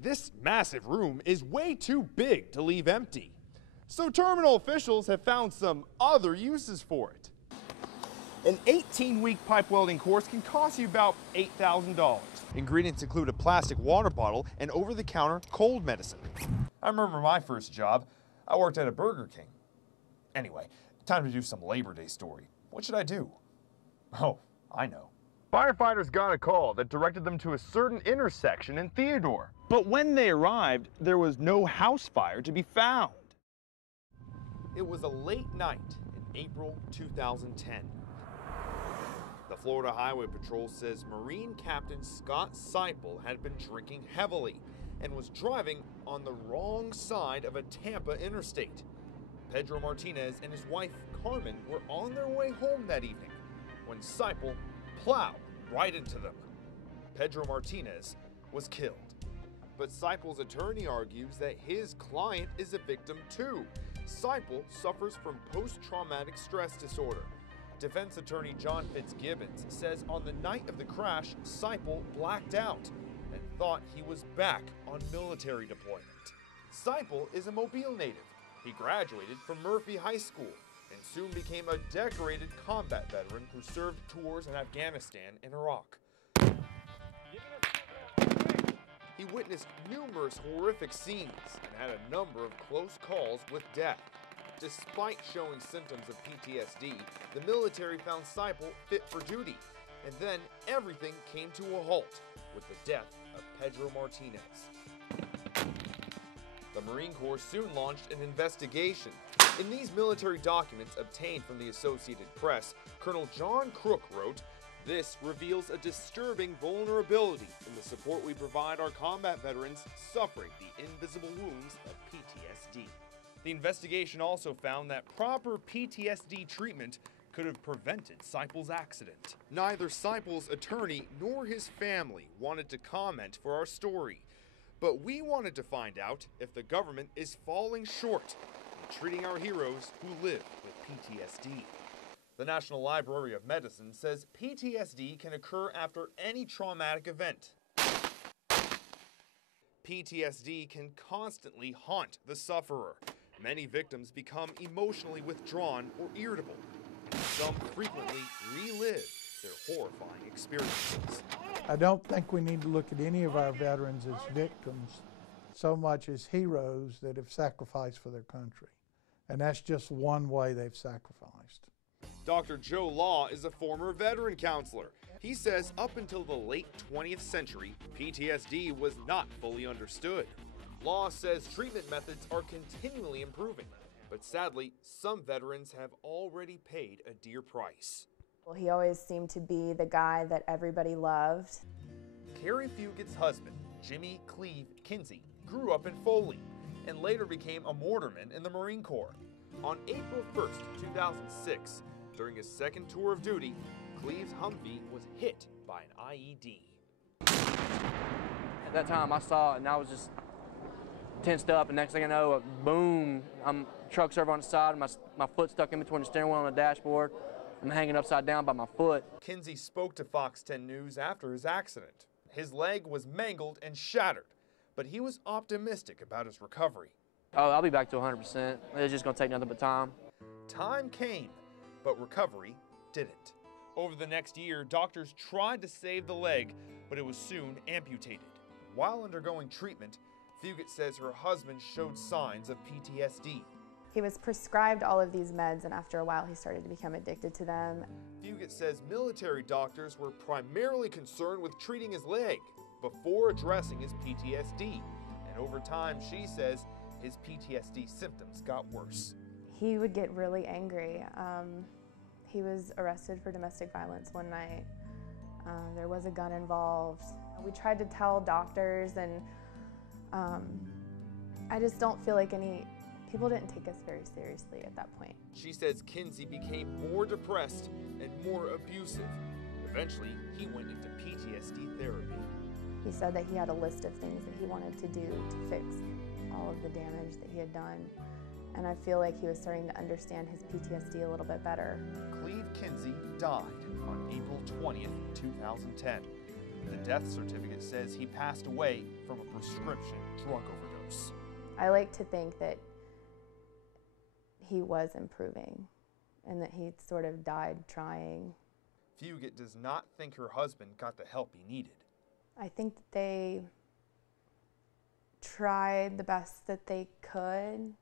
This massive room is way too big to leave empty, so terminal officials have found some other uses for it. An 18-week pipe welding course can cost you about $8,000. Ingredients include a plastic water bottle and over-the-counter cold medicine. I remember my first job. I worked at a Burger King. Anyway, time to do some Labor Day story. What should I do? Oh, I know. Firefighters got a call that directed them to a certain intersection in Theodore. But when they arrived, there was no house fire to be found. It was a late night in April 2010. The Florida Highway Patrol says Marine Captain Scott Seipel had been drinking heavily and was driving on the wrong side of a Tampa interstate. Pedro Martinez and his wife Carmen were on their way home that evening when Seipel plowed right into them. Pedro Martinez was killed. But Seipel's attorney argues that his client is a victim too. Seipel suffers from post-traumatic stress disorder. Defense attorney John Fitzgibbons says on the night of the crash, Seipel blacked out and thought he was back on military deployment. Seipel is a Mobile native. He graduated from Murphy High School and soon became a decorated combat veteran who served tours in Afghanistan and Iraq. He witnessed numerous horrific scenes and had a number of close calls with death. Despite showing symptoms of PTSD, the military found Seipel fit for duty, and then everything came to a halt with the death of Pedro Martinez. The Marine Corps soon launched an investigation. In these military documents obtained from the Associated Press, Colonel John Crook wrote, "This reveals a disturbing vulnerability in the support we provide our combat veterans suffering the invisible wounds of PTSD." The investigation also found that proper PTSD treatment could have prevented Seipel's accident. Neither Seipel's attorney nor his family wanted to comment for our story, but we wanted to find out if the government is falling short in treating our heroes who live with PTSD. The National Library of Medicine says PTSD can occur after any traumatic event. PTSD can constantly haunt the sufferer. Many victims become emotionally withdrawn or irritable. Some frequently relive their horrifying experiences. I don't think we need to look at any of our veterans as victims so much as heroes that have sacrificed for their country. And that's just one way they've sacrificed. Dr. Joe Law is a former veteran counselor. He says up until the late 20th century, PTSD was not fully understood. Law says treatment methods are continually improving, but sadly, some veterans have already paid a dear price. Well, he always seemed to be the guy that everybody loved. Carrie Fugit's husband, Jimmy Cleve Kinsey, grew up in Foley and later became a mortarman in the Marine Corps. On April 1st, 2006, during his second tour of duty, Cleve's Humvee was hit by an IED. At that time, I saw it and I was just tensed up, and next thing I know, boom, truck's over on the side, my foot stuck in between the steering wheel and the dashboard. I'm hanging upside down by my foot. Kinsey spoke to Fox 10 News after his accident. His leg was mangled and shattered, but he was optimistic about his recovery. Oh, I'll be back to 100%. It's just gonna take nothing but time. Time came, but recovery didn't. Over the next year, doctors tried to save the leg, but it was soon amputated. While undergoing treatment, Fugit says her husband showed signs of PTSD. He was prescribed all of these meds, and after a while he started to become addicted to them. Fugit says military doctors were primarily concerned with treating his leg before addressing his PTSD. And over time, she says, his PTSD symptoms got worse. He would get really angry. He was arrested for domestic violence one night. There was a gun involved. We tried to tell doctors, and I just don't feel like people didn't take us very seriously at that point. She says Kinsey became more depressed and more abusive. Eventually, he went into PTSD therapy. He said that he had a list of things that he wanted to do to fix all of the damage that he had done. And I feel like he was starting to understand his PTSD a little bit better. Cleve Kinsey died on April 20th, 2010. The death certificate says he passed away from a prescription drug overdose. I like to think that he was improving and that he sort of died trying. Fugit does not think her husband got the help he needed. I think that they tried the best that they could,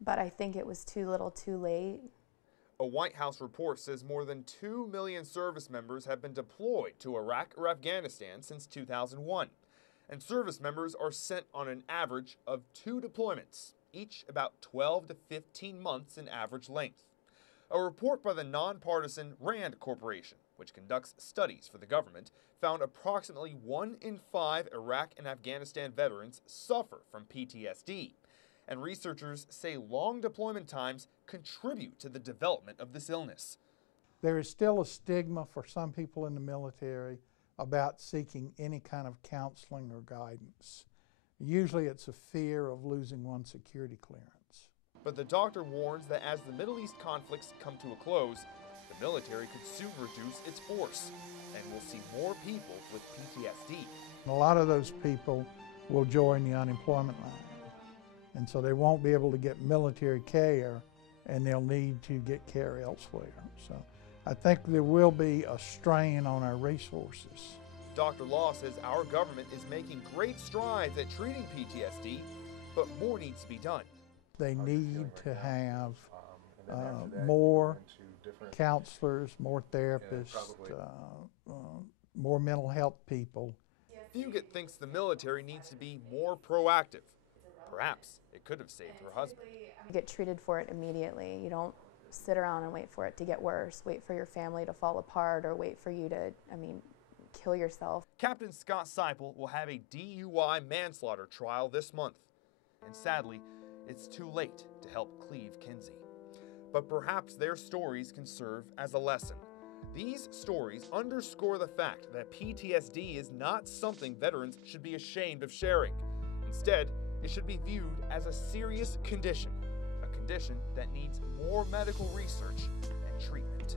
but I think it was too little too late. A White House report says more than 2 million service members have been deployed to Iraq or Afghanistan since 2001. And service members are sent on an average of 2 deployments, each about 12 to 15 months in average length. A report by the nonpartisan RAND Corporation, which conducts studies for the government, found approximately 1 in 5 Iraq and Afghanistan veterans suffer from PTSD. And researchers say long deployment times contribute to the development of this illness. There is still a stigma for some people in the military about seeking any kind of counseling or guidance. Usually it's a fear of losing one's security clearance. But the doctor warns that as the Middle East conflicts come to a close, the military could soon reduce its force, and we'll see more people with PTSD. A lot of those people will join the unemployment line, and so they won't be able to get military care, and they'll need to get care elsewhere. So I think there will be a strain on our resources. Dr. Law says our government is making great strides at treating PTSD, but more needs to be done. They need to have more counselors, more therapists, more mental health people. Fugit thinks the military needs to be more proactive. Perhaps it could have saved her husband. You get treated for it immediately. You don't sit around and wait for it to get worse, wait for your family to fall apart, or wait for you to, kill yourself. Captain Scott Seipel will have a DUI manslaughter trial this month. And sadly, it's too late to help Cleve Kinsey. But perhaps their stories can serve as a lesson. These stories underscore the fact that PTSD is not something veterans should be ashamed of sharing. Instead, it should be viewed as a serious condition, a condition that needs more medical research and treatment.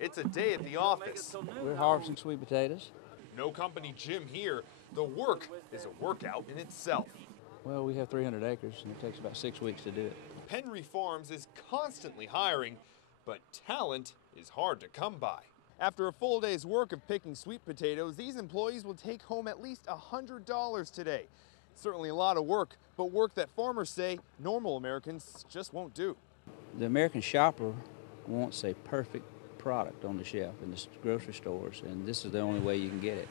It's a day at the office. We're harvesting sweet potatoes. No company gym here. The work is a workout in itself. Well, we have 300 acres, and it takes about 6 weeks to do it. Penry Farms is constantly hiring, but talent is hard to come by. After a full day's work of picking sweet potatoes, these employees will take home at least $100 today. Certainly a lot of work, but work that farmers say normal Americans just won't do. The American shopper wants a perfect product on the shelf in the grocery stores, and this is the only way you can get it.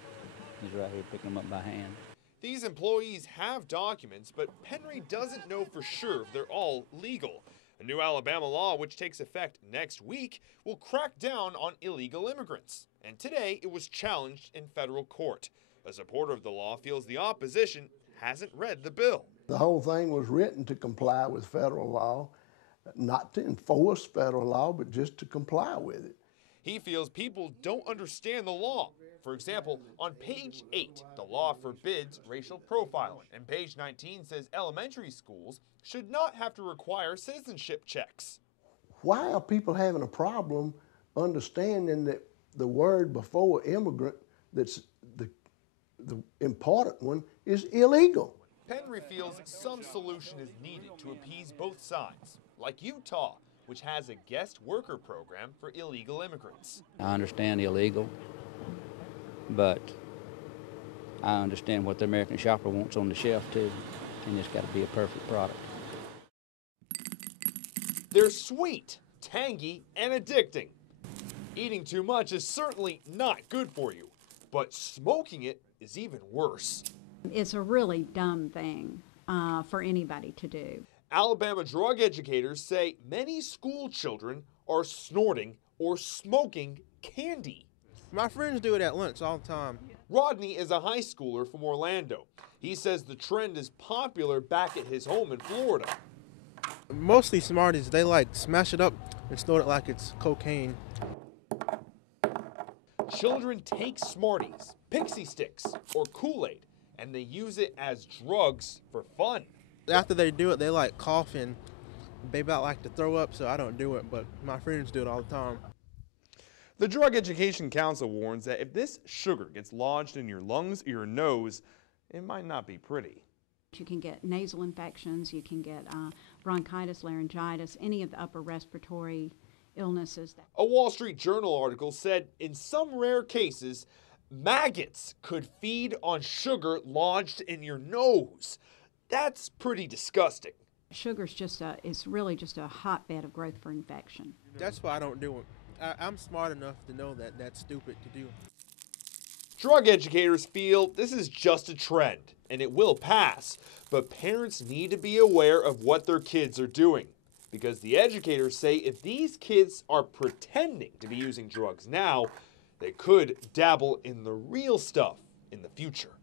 He's right here picking them up by hand. These employees have documents, but Penry doesn't know for sure if they're all legal. A new Alabama law, which takes effect next week, will crack down on illegal immigrants. And today, it was challenged in federal court. A supporter of the law feels the opposition hasn't read the bill. The whole thing was written to comply with federal law, not to enforce federal law, but just to comply with it. He feels people don't understand the law. For example, on page 8, the law forbids racial profiling, and page 19 says elementary schools should not have to require citizenship checks. Why are people having a problem understanding that the word before immigrant, that's the important one, is illegal? Penry feels some solution is needed to appease both sides, like Utah, which has a guest worker program for illegal immigrants. I understand illegal, but I understand what the American shopper wants on the shelf too, and it's got to be a perfect product. They're sweet, tangy, and addicting. Eating too much is certainly not good for you, but smoking it is even worse. It's a really dumb thing for anybody to do. Alabama drug educators say many school children are snorting or smoking candy. My friends do it at lunch all the time. Rodney is a high schooler from Orlando. He says the trend is popular back at his home in Florida. Mostly Smarties, they like smash it up and snort it like it's cocaine. Children take Smarties, Pixie Sticks, or Kool-Aid, and they use it as drugs for fun. After they do it, they like cough and they about like to throw up, so I don't do it, but my friends do it all the time. The Drug Education Council warns that if this sugar gets lodged in your lungs or your nose, it might not be pretty. You can get nasal infections, you can get bronchitis, laryngitis, any of the upper respiratory illnesses. A Wall Street Journal article said in some rare cases, maggots could feed on sugar lodged in your nose. That's pretty disgusting. Sugar's it's really just a hotbed of growth for infection. That's why I don't do it. I'm smart enough to know that that's stupid to do. Drug educators feel this is just a trend and it will pass, but parents need to be aware of what their kids are doing, because the educators say if these kids are pretending to be using drugs now, they could dabble in the real stuff in the future.